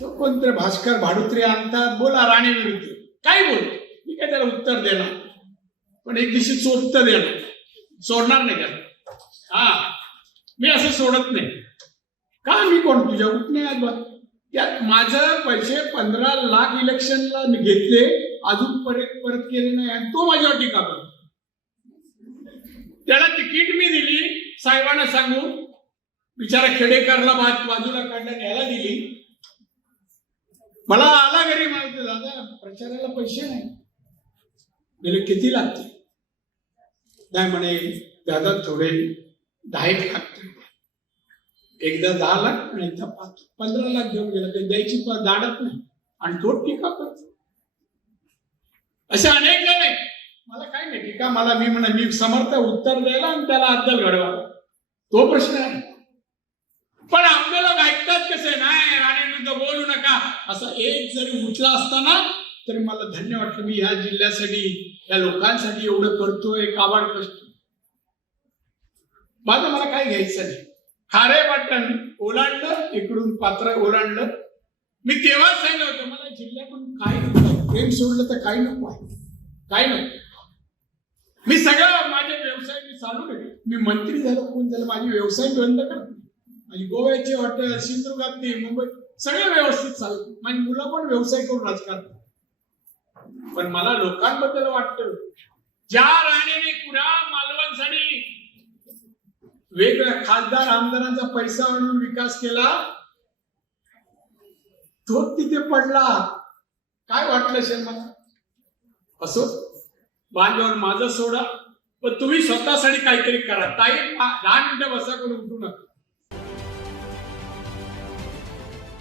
तो कोणतरी भास्कर भाडुत्रे आणतात बोला राणे विरुद्ध. काय बोल? मी काय त्याला उत्तर देणार? पण एक दिवशी चोरत देणार. सोडणार नाही त्याला. हा. मी असं सोडत नाही. का मी कोण? तुझ्या उठणे अजिबात. त्यात माझं पैसे पंधरा लाख इलेक्शनला मी घेतले अजून परत परत केले नाही आणि तो माझ्यावर टीका करतो. त्याला तिकीट मी दिली. साहेबांना सांगून बिचारा खेडेकरला बाजूला काढल्याने न्यायला दिली. मला आला घरी माहिती दादा प्रचाराला पैसे नाही. गेले किती लागते नाही म्हणे दादा थोडे दहा एक लागते एकदा दहा लाख आणि एकदा पाच. पंधरा लाख घेऊन गेला ते द्यायची पण दाडत नाही. आणि तो टीका करतो. असे अनेक जण आहेत. मला काय नाही टीका मला मी म्हणा मी समर्थ उत्तर द्यायला आणि त्याला अद्दल घडवा. तो प्रश्न आहे. पण असा एक जरी उठला असताना तरी मला धन्य वाटलं मी ह्या जिल्ह्यासाठी या लोकांसाठी एवढं करतोय काबाड कष्ट माझं मला काय घ्यायचं नाही. खारे बटन ओलांडलं इकडून पात्र ओलांडलं. मी तेव्हाच सांगितलं होतं मला जिल्ह्याकडून काय नको प्रेम सोडलं तर काही नको आहे. काय नको मी सगळं माझे व्यवसाय मी चालू केले मी मंत्री झालो कोण झालं माझे व्यवसाय बंद करते. माझी गोव्याची हॉटेल सिंधुदुर्गातली मुंबई सगळं व्यवस्थित चालतं. माझी मुलं पण व्यवसाय करून राजकारण पण मला लोकांबद्दल वाटत ज्या राणीने कुणा मालवणसाठी वेगळ्या खासदार आमदारांचा पैसा आणून विकास केला तो तिथे पडला. काय वाटलं असेल मला? असो बांधवर माझं सोडा. पण तुम्ही स्वतःसाठी काहीतरी करा. ताई दहा मिनिटं बसा करून उठू नका.